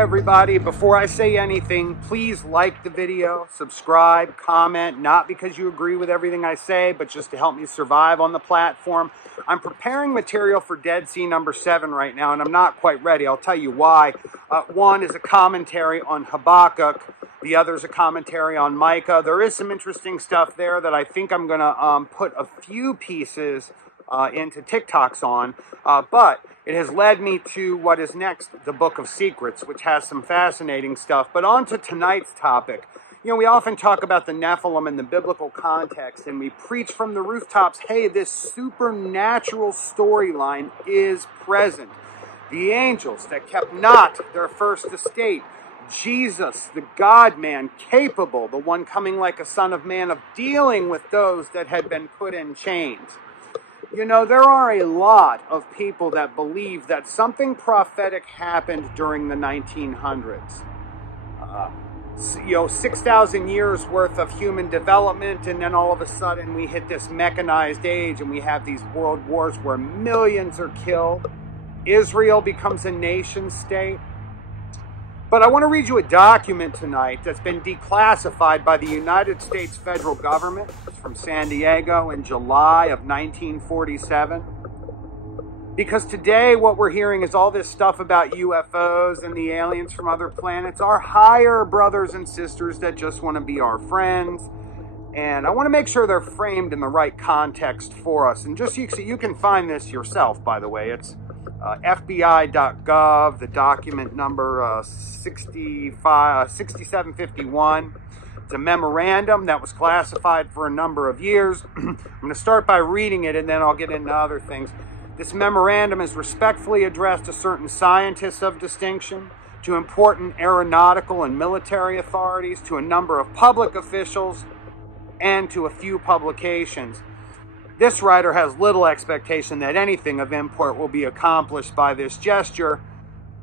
everybody, before I say anything, please like the video, subscribe, comment, not because you agree with everything I say, but just to help me survive on the platform. I'm preparing material for Dead Sea number 7 right now, and I'm not quite ready. I'll tell you why. One is a commentary on Habakkuk. The other is a commentary on Micah. There is some interesting stuff there that I think I'm going to put a few pieces into TikToks on, but it has led me to what is next, the Book of Secrets, which has some fascinating stuff. But on to tonight's topic. You know, we often talk about the Nephilim in the biblical context, and we preach from the rooftops, hey, this supernatural storyline is present. The angels that kept not their first estate, Jesus, the God-man, capable, the one coming like a son of man, of dealing with those that had been put in chains. You know, there are a lot of people that believe that something prophetic happened during the 1900s. 6,000 years worth of human development, and then all of a sudden we hit this mechanized age and we have these world wars where millions are killed. Israel becomes a nation state. But I want to read you a document tonight that's been declassified by the United States federal government. It's from San Diego in July of 1947. Because today what we're hearing is all this stuff about UFOs and the aliens from other planets, our higher brothers and sisters that just want to be our friends. And I want to make sure they're framed in the right context for us. And just so you can find this yourself, by the way. It's FBI.gov, the document number 6751. It's a memorandum that was classified for a number of years. I'm going to start by reading it, and then I'll get into other things. This memorandum is respectfully addressed to certain scientists of distinction, to important aeronautical and military authorities, to a number of public officials, and to a few publications. This writer has little expectation that anything of import will be accomplished by this gesture.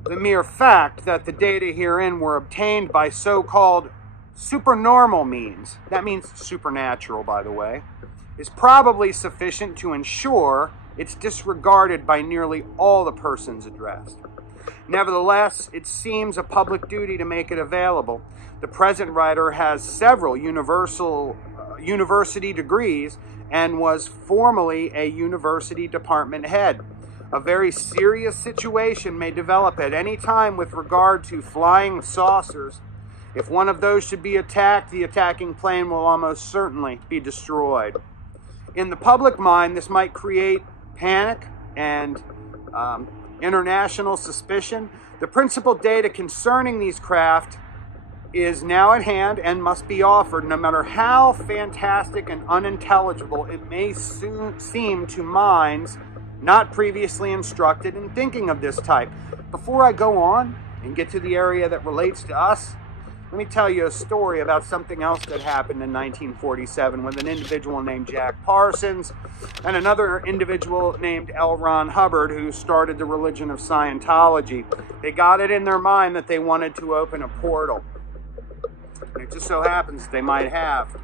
The mere fact that the data herein were obtained by so-called supernormal means, that means supernatural, by the way, is probably sufficient to ensure it's disregarded by nearly all the persons addressed. Nevertheless, it seems a public duty to make it available. The present writer has several university degrees and was formerly a university department head. A very serious situation may develop at any time with regard to flying saucers. If one of those should be attacked, the attacking plane will almost certainly be destroyed. In the public mind, this might create panic and international suspicion. The principal data concerning these craft is now at hand and must be offered, no matter how fantastic and unintelligible it may seem to minds not previously instructed in thinking of this type. Before I go on and get to the area that relates to us, let me tell you a story about something else that happened in 1947 with an individual named Jack Parsons and another individual named L. Ron Hubbard, who started the religion of Scientology. They got it in their mind that they wanted to open a portal. It just so happens they might have.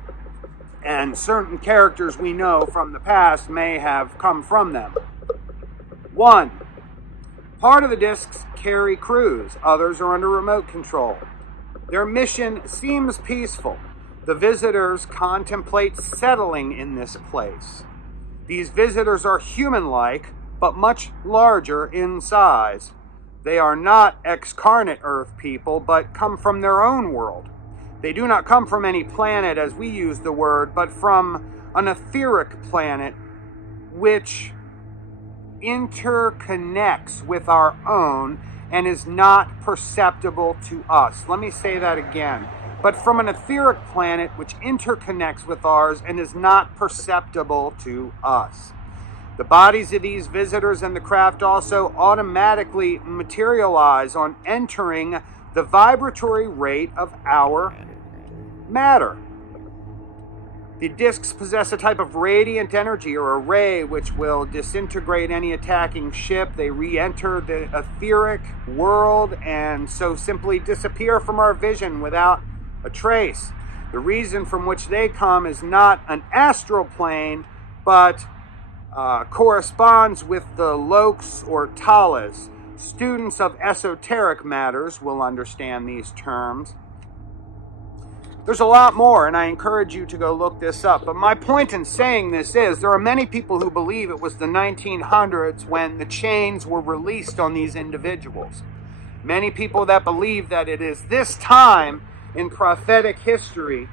And certain characters we know from the past may have come from them. 1. Part of the discs carry crews. Others are under remote control. Their mission seems peaceful. The visitors contemplate settling in this place. These visitors are human-like, but much larger in size. They are not excarnate Earth people, but come from their own world. They do not come from any planet as we use the word, but from an etheric planet which interconnects with our own and is not perceptible to us. Let me say that again. But from an etheric planet which interconnects with ours and is not perceptible to us. The bodies of these visitors and the craft also automatically materialize on entering the vibratory rate of our matter. The discs possess a type of radiant energy or a ray which will disintegrate any attacking ship. They re-enter the etheric world and so simply disappear from our vision without a trace. The reason from which they come is not an astral plane, but corresponds with the loks or talas, Students of esoteric matters will understand these terms. There's a lot more, and I encourage you to go look this up. But my point in saying this is there are many people who believe it was the 1900s when the chains were released on these individuals. Many people that believe that it is this time in prophetic history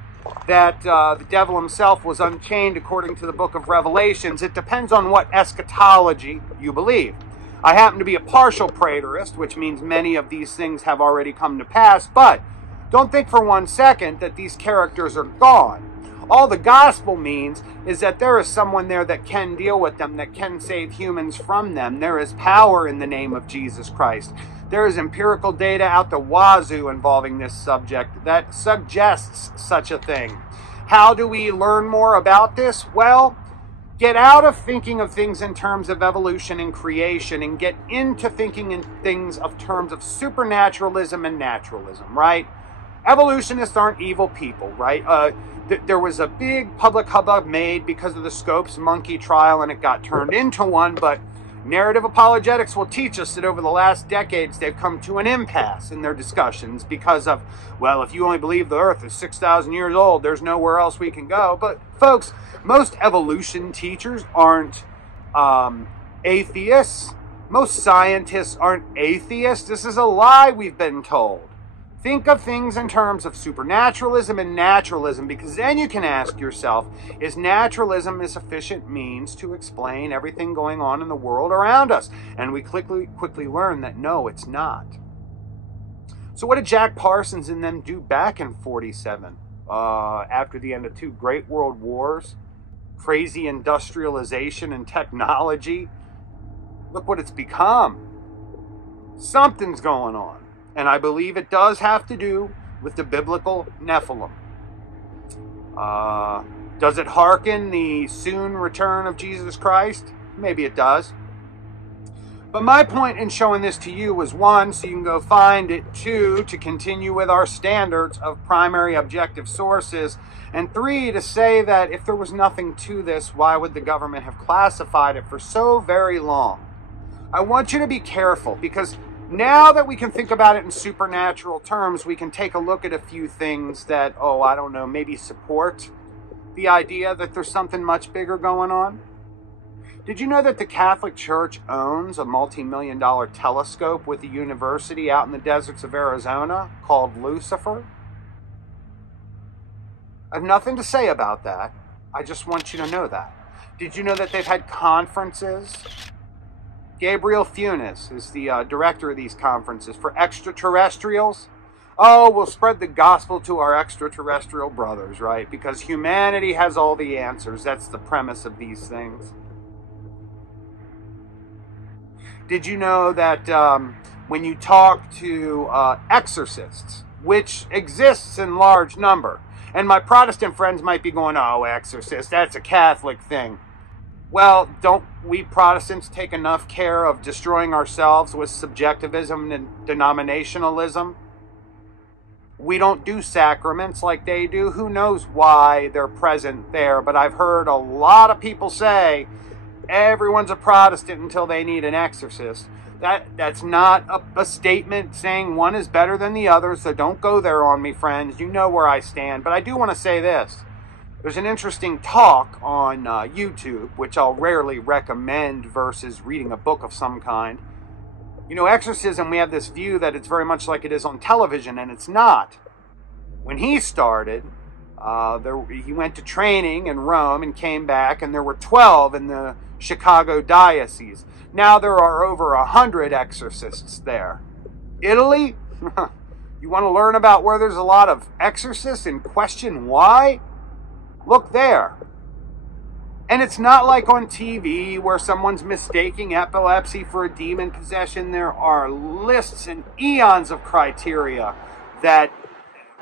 that the devil himself was unchained according to the book of Revelations. It depends on what eschatology you believe. I happen to be a partial preterist, which means many of these things have already come to pass, but don't think for 1 second that these characters are gone. All the gospel means is that there is someone there that can deal with them, that can save humans from them. There is power in the name of Jesus Christ. There is empirical data out the wazoo involving this subject that suggests such a thing. How do we learn more about this? Well, get out of thinking of things in terms of evolution and creation and get into thinking in things of terms of supernaturalism and naturalism, right? Evolutionists aren't evil people, right? There was a big public hubbub made because of the Scopes monkey trial, and it got turned into one, but narrative apologetics will teach us that over the last decades they've come to an impasse in their discussions because of, well, if you only believe the earth is 6,000 years old, there's nowhere else we can go. But folks, most evolution teachers aren't atheists. Most scientists aren't atheists. This is a lie we've been told. Think of things in terms of supernaturalism and naturalism, because then you can ask yourself, is naturalism a sufficient means to explain everything going on in the world around us? And we quickly learn that no, it's not. So what did Jack Parsons and them do back in 47 after the end of 2 great world wars? Crazy industrialization and technology. Look what it's become. Something's going on. And I believe it does have to do with the biblical Nephilim. Does it hearken the soon return of Jesus Christ? Maybe it does. But my point in showing this to you was 1, so you can go find it, 2, to continue with our standards of primary objective sources, and 3, to say that if there was nothing to this, why would the government have classified it for so very long? I want you to be careful, because now that we can think about it in supernatural terms, we can take a look at a few things that, I don't know, maybe support the idea that there's something much bigger going on. Did you know that the Catholic Church owns a multi-million-dollar telescope with a university out in the deserts of Arizona called Lucifer? I have nothing to say about that. I just want you to know that. Did you know that they've had conferences? Gabriel Funes is the director of these conferences for extraterrestrials. We'll spread the gospel to our extraterrestrial brothers, right? Because humanity has all the answers. That's the premise of these things. Did you know that when you talk to exorcists, which exists in large number, and my Protestant friends might be going, exorcist, that's a Catholic thing. Well, don't we Protestants take enough care of destroying ourselves with subjectivism and denominationalism? We don't do sacraments like they do. Who knows why they're present there? But I've heard a lot of people say everyone's a Protestant until they need an exorcist. That's not a statement saying one is better than the other, so don't go there on me, friends. You know where I stand. But I do want to say this. There's an interesting talk on YouTube, which I'll rarely recommend versus reading a book of some kind. You know, exorcism, we have this view that it's very much like it is on television, and it's not. When he started, he went to training in Rome and came back, and there were 12 in the Chicago diocese. Now there are over 100 exorcists there. Italy? You want to learn about where there's a lot of exorcists and question why? Look there. And it's not like on TV where someone's mistaking epilepsy for a demon possession. There are lists and eons of criteria that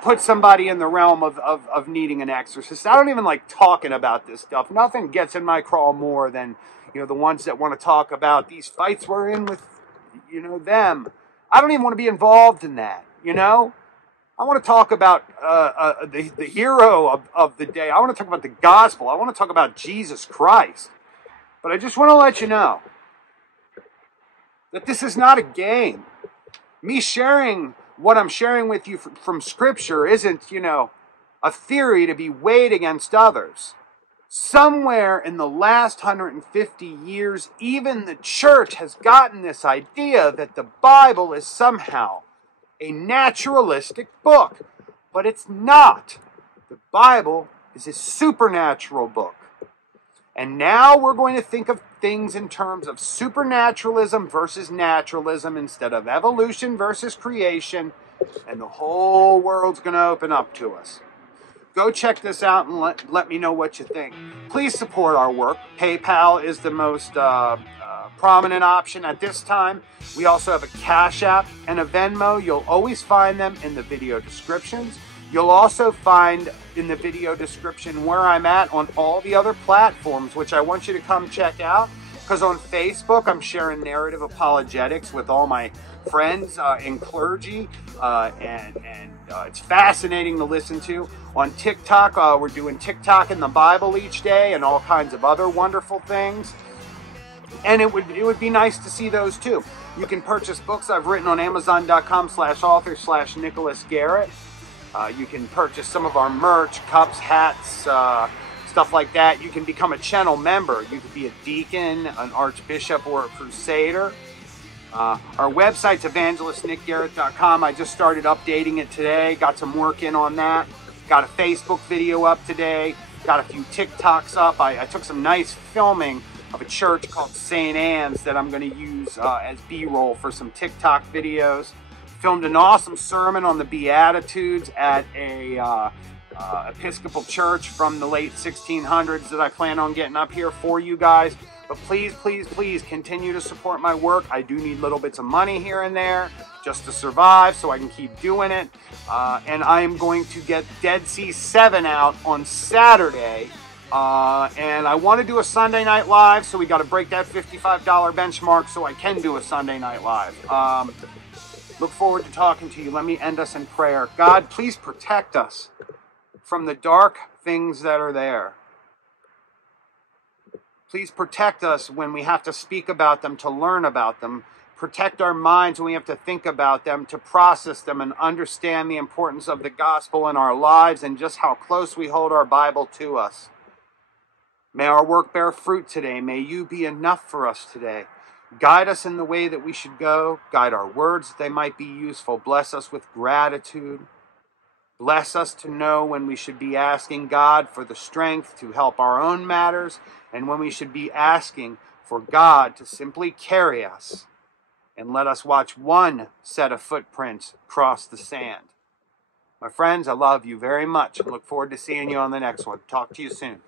put somebody in the realm of needing an exorcist. I don't even like talking about this stuff. Nothing gets in my craw more than, the ones that want to talk about these fights we're in with, them. I don't even want to be involved in that, I want to talk about the hero of the day. I want to talk about the gospel. I want to talk about Jesus Christ. But I just want to let you know, That this is not a game. Me sharing what I'm sharing with you from Scripture isn't, a theory to be weighed against others. Somewhere in the last 150 years, even the church has gotten this idea that the Bible is somehow a naturalistic book. But it's not. The Bible is a supernatural book. And now we're going to think of things in terms of supernaturalism versus naturalism instead of evolution versus creation. And the whole world's going to open up to us. Go check this out and let me know what you think. Please support our work. PayPal is the most prominent option at this time. We also have a Cashapp and a Venmo. You'll always find them in the video descriptions. You'll also find in the video description where I'm at on all the other platforms, which I want you to come check out. Because on Facebook, I'm sharing narrative apologetics with all my friends in clergy, and it's fascinating to listen to. On TikTok, we're doing TikTok in the Bible each day and all kinds of other wonderful things. And it would be nice to see those too. You can purchase books I've written on Amazon.com/author/Nicholasdgarrett. You can purchase some of our merch, cups, hats, stuff like that. You can become a channel member. You could be a deacon, an archbishop, or a crusader. Our website's evangelistnickgarrett.com. I just started updating it today. Got some work in on that. Got a Facebook video up today. Got a few TikToks up. I took some nice filming of a church called St. Anne's that I'm going to use as B-roll for some TikTok videos. Filmed an awesome sermon on the Beatitudes at a Episcopal church from the late 1600s that I plan on getting up here for you guys. But please, please, please continue to support my work. I do need little bits of money here and there just to survive so I can keep doing it. And I am going to get Dead Sea 7 out on Saturday. And I want to do a Sunday Night Live, so we got to break that $55 benchmark so I can do a Sunday Night Live. Look forward to talking to you. Let me end us in prayer. God, please protect us from the dark things that are there. Please protect us when we have to speak about them, to learn about them. Protect our minds when we have to think about them, to process them and understand the importance of the gospel in our lives and just how close we hold our Bible to us. May our work bear fruit today. May you be enough for us today. Guide us in the way that we should go. Guide our words that they might be useful. Bless us with gratitude. Bless us to know when we should be asking God for the strength to help our own matters and when we should be asking for God to simply carry us and let us watch one set of footprints cross the sand. My friends, I love you very much and look forward to seeing you on the next one. Talk to you soon.